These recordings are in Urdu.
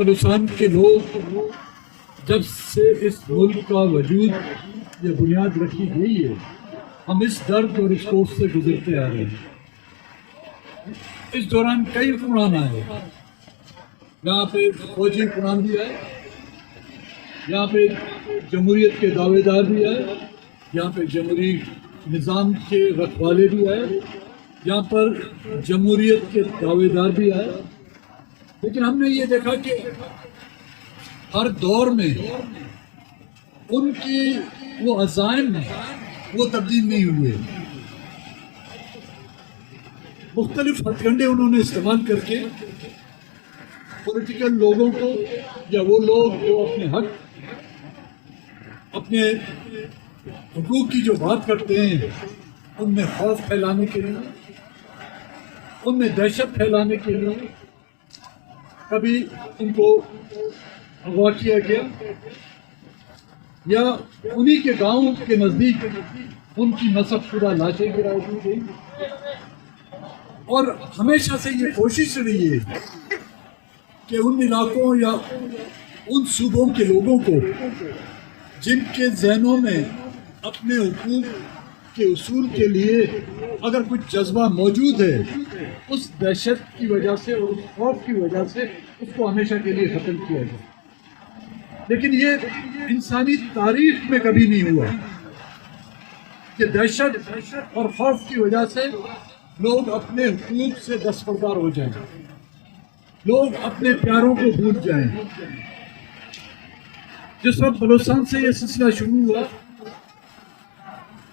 بلوچستان کے لوگ جب سے اس ملک کا وجود یہ بنیاد رکھی گئی ہے، ہم اس درد اور اس خوف سے گزرتے آ رہے ہیں۔ اس دوران کئی حکمران آئے، یہاں پہ فوجی حکمران بھی آئے، یہاں پہ جمہوریت کے دعوے دار بھی آئے، یہاں پہ جمہوری نظام کے رکھوالے بھی آئے، یہاں پر جمہوریت کے دعوے دار بھی آئے، لیکن ہم نے یہ دیکھا کہ ہر دور میں ان کی وہ عزائم وہ تبدیل نہیں ہوئے۔ مختلف ہتھ کنڈے انہوں نے استعمال کر کے پولیٹیکل لوگوں کو یا وہ لوگ جو اپنے حق، اپنے حقوق کی جو بات کرتے ہیں، ان میں خوف پھیلانے کے لیے، ان میں دہشت پھیلانے کے لیے، کبھی ان کو اغوا کیا گیا یا انہی کے گاؤں کے نزدیک ان کی نصب شدہ لاشیں گرائی دی گئی، اور ہمیشہ سے یہ کوشش رہی ہے کہ ان علاقوں یا ان صوبوں کے لوگوں کو جن کے ذہنوں میں اپنے حقوق کے اصول کے لیے اگر کچھ جذبہ موجود ہے، اس دہشت کی وجہ سے اور اس خوف کی وجہ سے اس کو ہمیشہ کے لیے ختم کیا جائے۔ لیکن یہ انسانی تاریخ میں کبھی نہیں ہوا کہ دہشت اور خوف کی وجہ سے لوگ اپنے حقوق سے دستبردار ہو جائیں، لوگ اپنے پیاروں کو بھول جائیں۔ جس وقت بلوچستان سے یہ سلسلہ شروع ہوا،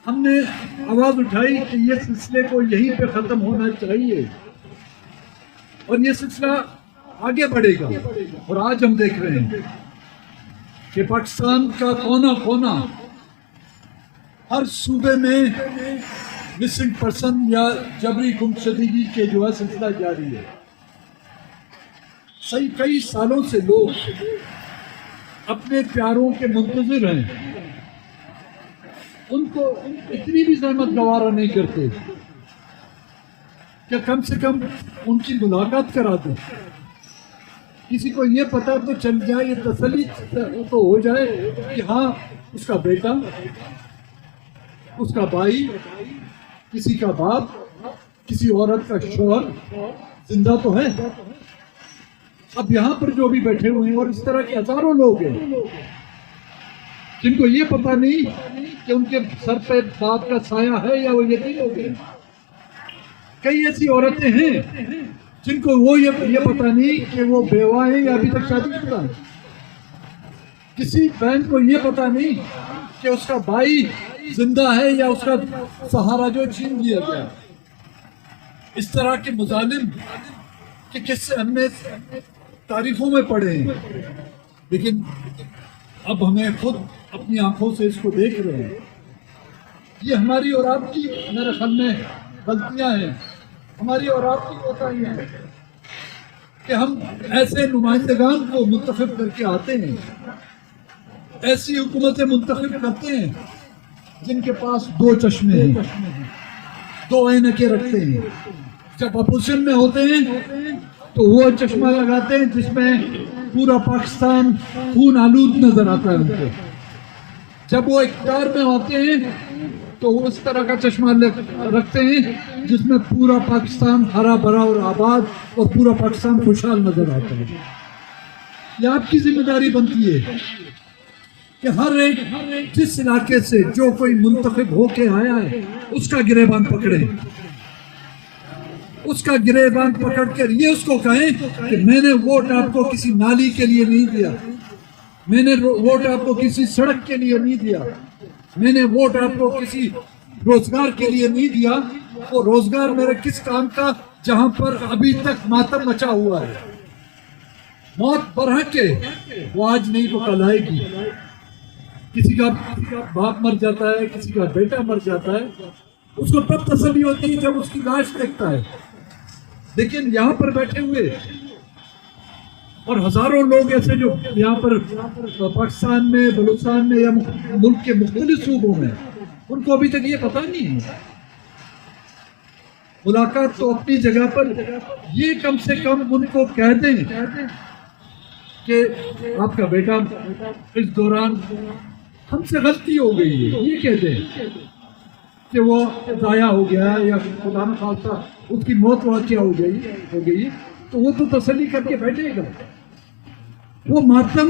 ہم نے آواز اٹھائی کہ یہ سلسلے کو یہیں پہ ختم ہونا چاہیے اور یہ سلسلہ آگے بڑھے گا۔ اور آج ہم دیکھ رہے ہیں کہ پاکستان کا کونا کونا، ہر صوبے میں مسنگ پرسن یا جبری گمشدگی کے جو ہے سلسلہ جاری ہے۔ کئی سالوں سے لوگ اپنے پیاروں کے منتظر ہیں، ان کو اتنی بھی زحمت گوارا نہیں کرتے کہ کم سے کم ان کی ملاقات کرا دیں، کسی کو یہ پتہ تو چل جائے، یہ تسلی تو ہو جائے کہ ہاں اس کا بیٹا، اس کا بھائی، کسی کا باپ، کسی عورت کا شوہر زندہ تو ہے۔ اب یہاں پر جو بھی بیٹھے ہوئے ہیں اور اس طرح کے ہزاروں لوگ ہیں جن کو یہ پتہ نہیں کہ ان کے سر پہ باپ کا سایہ ہے یا وہ یتیم ہو گئے۔ کئی ایسی عورتیں ہیں جن کو وہ یہ پتہ نہیں کہ وہ بیوہ ہیں یا ابھی تک شادی شدہ ہیں۔ کسی بہن کو یہ پتہ نہیں کہ اس کا بھائی زندہ ہے یا اس کا سہارا جو چھین لیا گیا۔ اس طرح کے مظالم کہ کس سے ہم نے تاریخوں میں پڑھے ہیں، لیکن اب ہمیں خود اپنی آنکھوں سے اس کو دیکھ رہے ہیں۔ یہ ہماری اور آپ کی میرے خیال میں غلطیاں ہیں، ہماری اور آپ کی کوتاہیاں ہیں کہ ہم ایسے نمائندگان کو منتخب کر کے آتے ہیں، ایسی حکومتیں منتخب کرتے ہیں جن کے پاس دو چشمے ہیں، دو عینکیں رکھتے ہیں۔ جب اپوزیشن میں ہوتے ہیں تو وہ چشمہ لگاتے ہیں جس میں پورا پاکستان خون آلود نظر آتا ہے ان کو۔ جب وہ اقتدار میں ہوتے ہیں تو وہ اس طرح کا چشمہ رکھتے ہیں جس میں پورا پاکستان ہرا بھرا اور آباد اور پورا پاکستان خوشحال نظر آتا ہے۔ یہ آپ کی ذمہ داری بنتی ہے کہ ہر ایک جس علاقے سے جو کوئی منتخب ہو کے آیا ہے اس کا گریبان پکڑیں، اس کا گریبان پکڑ کر یہ اس کو کہیں کہ میں نے ووٹ آپ کو کسی نالی کے لیے نہیں دیا، میں نے ووٹ آپ کو کسی سڑک کے لیے نہیں دیا، میں نے ووٹ آپ کو کسی روزگار کے لیے نہیں دیا۔ وہ روزگار میرے کس کام کا جہاں پر ابھی تک ماتم مچا ہوا ہے؟ موت برحق ہے، وہ آج نہیں تو کل آئے گی۔ کسی کا باپ مر جاتا ہے، کسی کا بیٹا مر جاتا ہے، اس کو تب تسلی ہوتی ہے جب اس کی لاش دیکھتا ہے۔ لیکن یہاں پر بیٹھے ہوئے اور ہزاروں لوگ ایسے جو یہاں پر پاکستان میں، بلوچستان میں یا ملک کے مختلف صوبوں میں، ان کو ابھی تک یہ پتہ نہیں ہے۔ ملاقات تو اپنی جگہ پر، یہ کم سے کم ان کو کہہ دیں کہ آپ کا بیٹا اس دوران ہم سے غلطی ہو گئی ہے، یہ کہتے ہیں کہ وہ ضائع ہو گیا یا خدا نہ خواستہ اس کی موت واقعہ ہو گئی تو وہ تو تسلی کر کے بیٹھے گا. وہ ماتم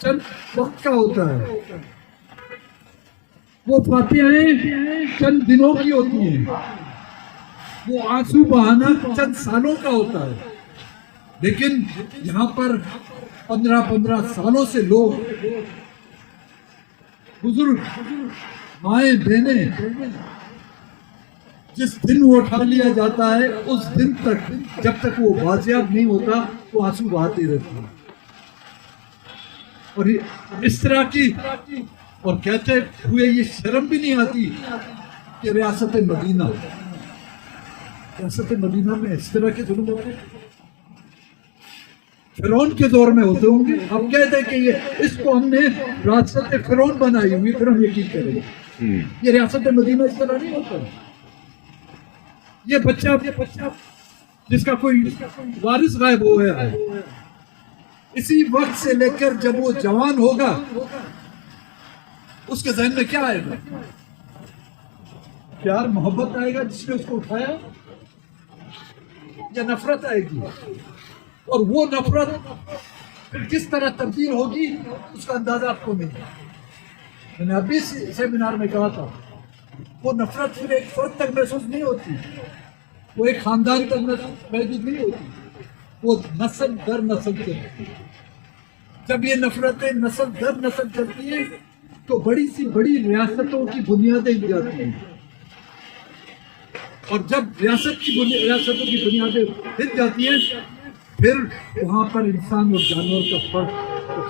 چند وقت کا ہوتا ہے، وہ فاتحیں چند دنوں کی ہوتی ہیں، وہ آنسو بہانا چند سالوں کا ہوتا ہے. لیکن یہاں پر 15 سالوں سے لوگ بزرگ مائیں بہنیں جس دن وہ اٹھا لیا جاتا ہے اس دن تک جب تک وہ بازیاب نہیں ہوتا وہ آنسو بہاتے رہتے ہیں. اور اس طرح کی اور کہتے ہوئے یہ شرم بھی نہیں آتی کہ ریاست مدینہ میں اس طرح کے ظلم ہوتے ہیں. فرعون کے دور میں ہوتے ہوں گے. ہم کہتے ہیں کہ یہ اس کو ہم نے ریاست فرعون بنائی ہوئی، پھر ہم یقین کریں گے یہ ریاست مدینہ اس طرح نہیں ہوتا. یہ بچہ جس کا کوئی وارث غائب ہو گیا ہے، اسی وقت سے لے کر جب وہ جوان ہوگا اس کے ذہن میں کیا آئے گا؟ پیار محبت آئے گا جس نے اس کو اٹھایا، یا نفرت آئے گی؟ اور وہ نفرت پھر کس طرح تبدیل ہوگی اس کا اندازہ آپ کو نہیں. میں نے ابھی سیمینار میں کہا تھا وہ نفرت پھر ایک فرد تک محسوس نہیں ہوتی، وہ ایک خاندان تک محدود نہیں ہوتی، وہ نسل در نسل چلتی. جب یہ نفرتیں نسل در نسل چلتی ہیں تو بڑی سی بڑی ریاستوں کی بنیادیں ہل جاتی ہیں. اور جب ریاستوں کی بنیادیں ہل جاتی ہیں پھر وہاں پر انسان اور جانور کا فرق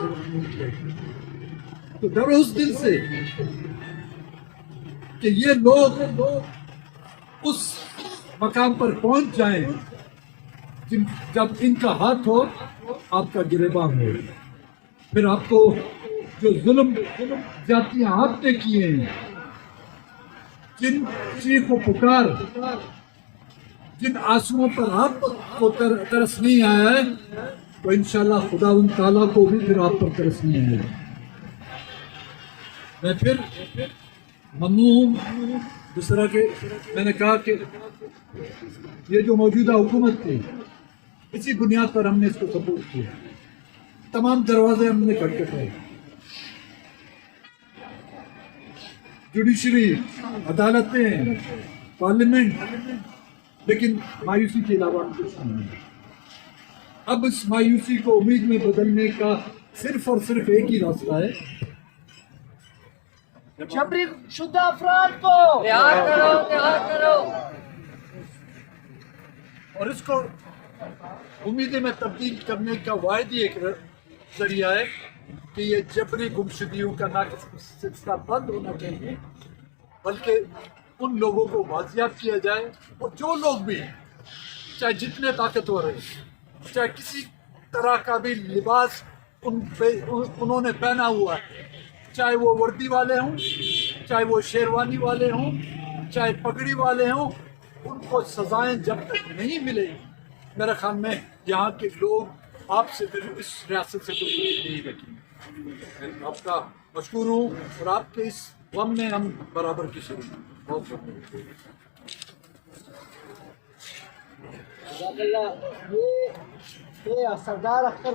نہیں رہتا. تو ڈرو اس دل سے کہ یہ لوگ اس مقام پر پہنچ جائیں جب ان کا ہاتھ ہو آپ کا گریباں ہو. پھر آپ کو جو ظلم زیادتیاں آپ نے کیے ہیں، جن چیخ و پکار، جن آنسوؤں پر آپ کو ترس نہیں آیا ہے، تو انشاءاللہ خدا ان تعالیٰ کو بھی پھر آپ پر ترس نہیں آئے گا. میں پھر ممنون ہوں جس طرح کہ میں نے کہا کہ یہ جو موجودہ حکومت تھی اسی بنیاد پر ہم نے اس کو سپورٹ کیا. تمام دروازے ہم نے کھٹکھٹائے، جوڈیشری، عدالتیں، پارلیمنٹ، لیکن مایوسی کے علاوہ کچھ نہیں. اب اس مایوسی کو امید میں بدلنے کا صرف اور صرف ایک ہی راستہ ہے، جبری شدہ افراد کو رہا کرو. اور اس کو امیدیں میں تبدیل کرنے کا واحد ہی ایک ذریعہ ہے کہ یہ جبری گمشدگیوں کا نہ سلسلہ بند ہونا چاہیے، بلکہ ان لوگوں کو بازیاب کیا جائے. اور جو لوگ بھی چاہے جتنے طاقتور ہیں، چاہے کسی طرح کا بھی لباس انہوں نے پہنا ہوا ہے، چاہے وہ وردی والے ہوں، چاہے وہ شیروانی والے ہوں، چاہے پگڑی والے ہوں، ان کو سزائیں جب تک نہیں ملے میرے خیال میں یہاں کے لوگ آپ سے پھر اس ریاست سے کوئی امید نہیں رکھیں. میں آپ کا مشکور ہوں اور آپ کے اس غم میں ہم برابر کی شریک ہیں. بہت شکریہ. جزاک اللہ. یہ سردار اختر